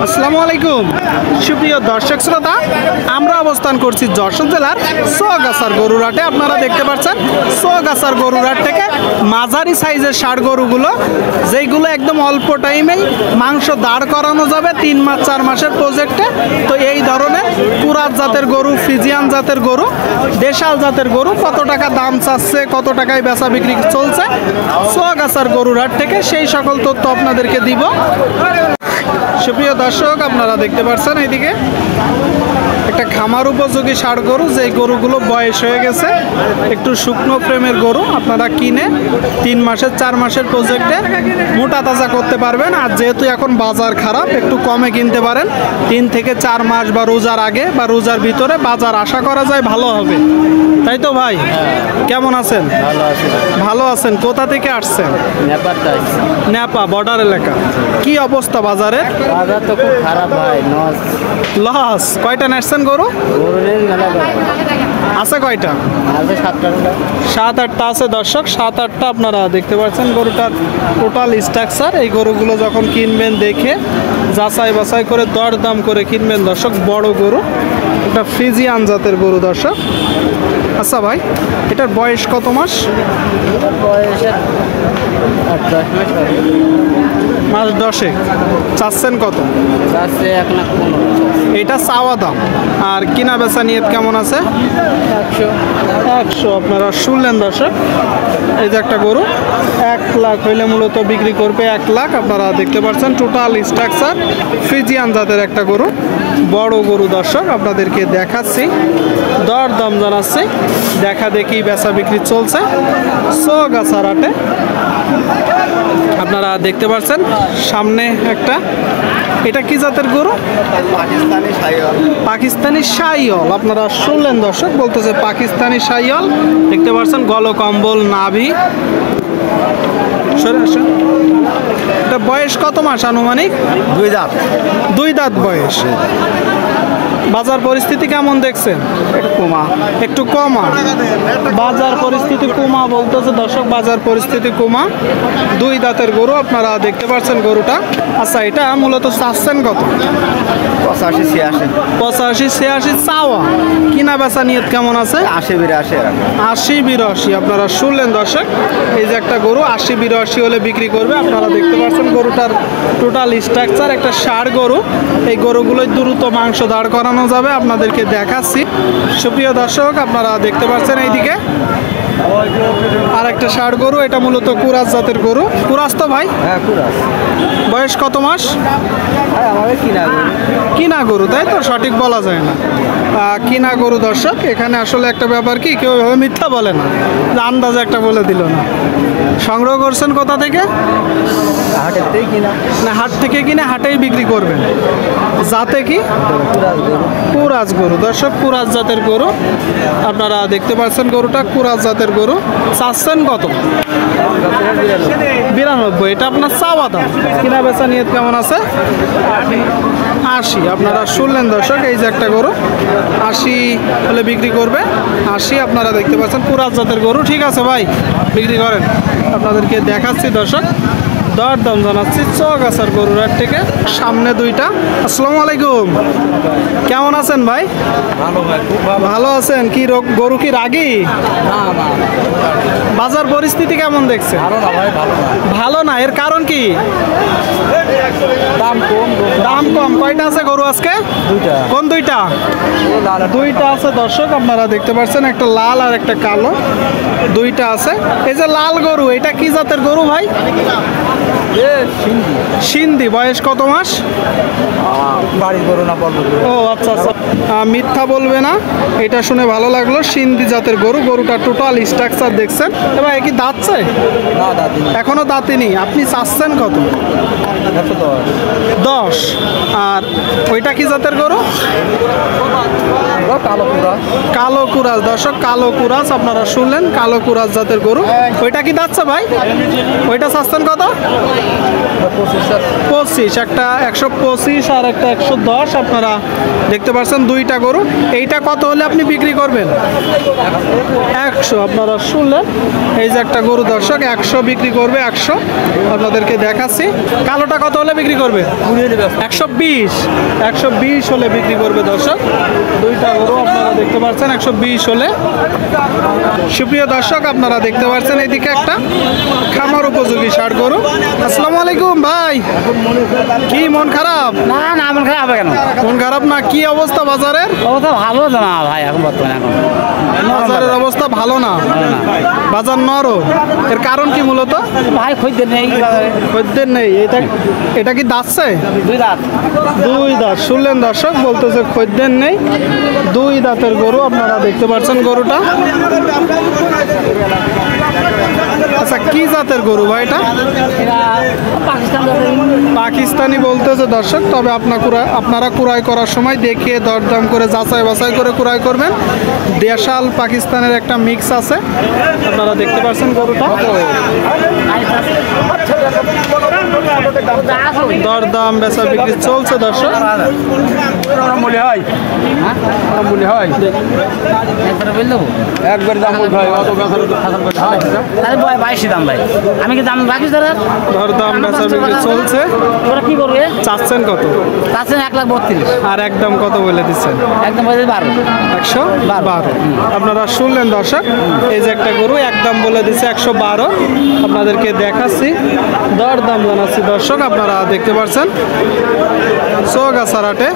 আসসালামু আলাইকুম সুপ্রিয় দর্শক শ্রোতা, আমরা অবস্থান করছি যশোর জেলার সোয়াগাছার গরুর হাটে। আপনারা দেখতে পাচ্ছেন সোয়াগাছার গরুর হাট থেকে মাঝারি সাইজের ষাঁড় গরুগুলো, যেইগুলো একদম অল্প টাইমেই মাংস দাঁড় করানো যাবে 3 মাস 4 মাসের প্রজেক্টে। তো এই ধরনের কুরাত জাতের গরু, ফ্রিজিয়ান জাতের গরু, দেশাল জাতের গরু কত টাকা দাম চাচ্ছে, কত টাকায় বেচা বিক্রি চলছে সোয়াগাছার গরুর হাট থেকে, সেই সকল তথ্য আপনাদেরকে দিব। সুপ্রিয় দর্শক, আপনারা দেখতে পাচ্ছেন এইদিকে একটা খামার উপযোগী ষাঁড় গরু, যে গরুগুলো বয়স হয়ে গেছে, একটু শুকনো প্রেমের গরু। আপনারা কিনে 3 মাসের 4 মাসের প্রজেক্টে মোটা তাজা করতে পারবেন। আর যেহেতু এখন বাজার খারাপ, একটু কমে কিনতে পারেন। 3 থেকে 4 মাস বা রোজার আগে বা রোজার ভিতরে বাজার আশা করা যায় ভালো হবে, তাই তো ভাই? কেমন আছেন? ভালো আছেন। কোথা থেকে আসছেন? নেপা বর্ডার এলাকা। কি অবস্থা বাজারে? বাজার তো খুব খারাপ ভাই, লস। কয়টা নেসছেন গরু? আছে কয়টা? 7-8টা আছে দর্শক, 7-8টা আপনারা দেখতে পাচ্ছেন গরুটার টোটাল স্ট্রাকচার। এই গরুগুলো যখন কিনবেন দেখে যাচাই বাছাই করে দরদাম করে কিনবেন দর্শক। বড় গরু, একটা ফ্রিজিয়ান জাতের গরু দর্শক। আচ্ছা ভাই, এটার বয়স কত মাস? মাস 10। চাচ্ছেন কত? 1,15,000। এটা চাওয়া দাম। আর কিনা বেচা নিয়ত কেমন আছে? 100। আপনারা শুনলেন দর্শক, এই যে একটা গরু 1 লাখ হইলে মূলত বিক্রি করবে 1 লাখ। আপনারা দেখতে পাচ্ছেন টোটাল স্ট্রাকচার ফ্রিজিয়ান জাতের একটা গরু, বড় গরু দর্শক। আপনাদেরকে দেখাচ্ছি, দর দাম জানাচ্ছি, দেখা দেখি বেচা বিক্রি চলছে সোয়াগাছার হাটে। আপনারা দেখতে পাচ্ছেন সামনে একটা, এটা কি জাতের গরু? পাকিস্তানি শাহিওয়াল। আপনারা শুনলেন দর্শক, বলতেছে পাকিস্তানি শাহিওয়াল। দেখতে পাচ্ছেন গল কম্বল, নাভি। এটা বয়স কত মাস আনুমানিক? 2 দাঁত। 2 দাঁত বয়স। বাজার পরিস্থিতি কেমন দেখছেন? একটু কমা। বাজার পরিস্থিতি কমা বলতেছে দর্শক, বাজার পরিস্থিতি কমা। 2 দাঁতের গরু আপনারা দেখতে পাচ্ছেন গরুটা। আচ্ছা, এটা মূলত চাচ্ছেন কত? 85-86 চাওয়া। কিনা বেচা নিয়ত কেমন আছে? 80-82। আপনারা শুনলেন দর্শক, এই যে একটা গরু 80-82 হলে বিক্রি করবে। আপনারা দেখতে পাচ্ছেন গরুটার টোটাল স্ট্রাকচার, একটা ষাঁড় গরু। এই গরুগুলোই দ্রুত মাংস দাঁড় করানো যাবে, আপনাদেরকে দেখাচ্ছি। সুপ্রিয় দর্শক, আপনারা দেখতে পাচ্ছেন এইদিকে আর একটা ষাঁড় গরু, এটা মূলত কুরাস জাতের গরু। কুরাস তো ভাই? হ্যাঁ, কুরাস। বয়স কত মাস? আমাদের কিনা গরু, তাই তো? সঠিক বলা যায় না। কিনা গরু দর্শক। এখানে আসলে একটা ব্যাপার কি, কেউ এভাবে মিথ্যা বলে না, আন্দাজে একটা বলে দিল না। সংগ্রহ করছেন কোথা থেকে? হাটের থেকে কিনা। না, হাট থেকে কিনে হাটেই বিক্রি করবেন। জাতে কি? কুরাস গরু দর্শক, কুরাস জাতের গরু। আপনারা দেখতে পাচ্ছেন গরুটা কুরাস জাতের গরু। চাচ্ছেন কত? 92। এটা আপনার চাওয়া দাম। কিনা বেচা নিয়ত কেমন আছে? 80। আপনারা শুনলেন দর্শক, এই যে একটা গরু 80 হলে বিক্রি করবে। 80 আপনারা দেখতে পাচ্ছেন, কুরাস জাতের গরু। ঠিক আছে ভাই, বিক্রি করেন। আপনাদেরকে দেখাচ্ছি দর্শক, দর দাম জানাচ্ছি সোয়াগাছার গরুর হাট থেকে। সামনে 2টা। আসসালামু আলাইকুম, কেমন আছেন ভাই? ভালো আছেন। কি গরু কি রাগী? বাজার পরিস্থিতি কেমন দেখছে? ভালো না। এর কারণ কি? দাম কম। কয়টা আছে গরু আজকে? 2টা। কোন 2টা? 2টা আছে দর্শক, আপনারা দেখতে পাচ্ছেন, একটা লাল আর একটা কালো। 2টা আছে। এই যে লাল গরু, এটা কি জাতের গরু ভাই? সিন্ধি। বয়স কত মাস? বাড়ির গরু না, বলবো। ও আচ্ছা আচ্ছা, মিথ্যা বলবে না। এটা শুনে ভালো লাগলো, সিন্ধি জাতের গরু। গরুটা টোটাল স্ট্রাকচার দেখছেন। এবার কি দাঁতছে? এখনো দাঁতিনি। আপনি চাচ্ছেন কত? 10। আর ওই ওইটা কি জাতের গরু? কালো পুরা কালো কুরাজ। দর্শক কালো কুরাজ আপনারা শুনলেন, কালো কুরাজ জাতের গরু। ওইটা কি যাচ্ছে ভাই? ওইটা চাচ্ছেন কত? 25। একটা 125 আর একটা 110 আপনারা দেখতে পাচ্ছেন, দুইটা গরু। এইটা কত হলে আপনি বিক্রি করবেন? 100। আপনারা শুনলেন, এই যে একটা গরু দর্শক 100 বিক্রি করবে। 100 আপনাদেরকে দেখাচ্ছি। কালোটা কত হলে বিক্রি করবে? 120। 120 হলে বিক্রি করবে দর্শক। দুইটা গরু আপনারা দেখতে পাচ্ছেন 120 হলে। সুপ্রিয় দর্শক আপনারা দেখতে পাচ্ছেন এইদিকে একটা খামার উপযোগী ষাঁড় গরু। আসসালামু আলাইকুম ভাই, কি মন খারাপ? না না আমার খারাপ হবে কেন? মন খারাপ না? কি অবস্থা বাজারের? অবস্থা ভালো তো না ভাই এখন বর্তমানে। বাজারের অবস্থা ভালো না, বাজার নরম। এর কারণ কি মূলত? ভাই খদ্দের নেই বাজারে। খদ্দের নেই। এটা কি দাঁতছে? 2 দাঁত। 2 দাঁত। শুনলেন দর্শক, বলতেছে খদ্দের নেই। 2 দাঁতের গরু আপনারা দেখতে পাচ্ছেন গরুটা। আচ্ছা, কি জাতের গরু ভাই এটা? পাকিস্তানি বলতেছে দর্শক। তবে আপনারা কুড়াই করার সময় দেখে দরদাম করে যাচাই বাছাই করে কুড়াই করবেন। দেশাল পাকিস্তানের একটা মিক্স আছে, আপনারা দেখতে পাচ্ছেন গরুটা। দরদাম বেচা বিক্রি চলছে দর্শক। মূল্য হয় মূল্য হয় একবার দাম ভাই অত তাহলে 22 দাম ভাই। আমি কি দাম রাখিস দাদা? দরদাম বেচা বিক্রি চলছে। তোরা কি করবে? চাচ্ছেন কত? চাচ্ছেন 1,32,000। আর একদম কত বলে দিচ্ছেন? একদম 12। 112। আপনারা শুনলেন দর্শক, এই যে একটা গরু একদম বলে দিচ্ছে 112। আপনাদেরকে দেখাচ্ছি, দরদাম জানাচ্ছি দর্শক। আপনারা দেখতে পাচ্ছেন চৌগাছার হাটে।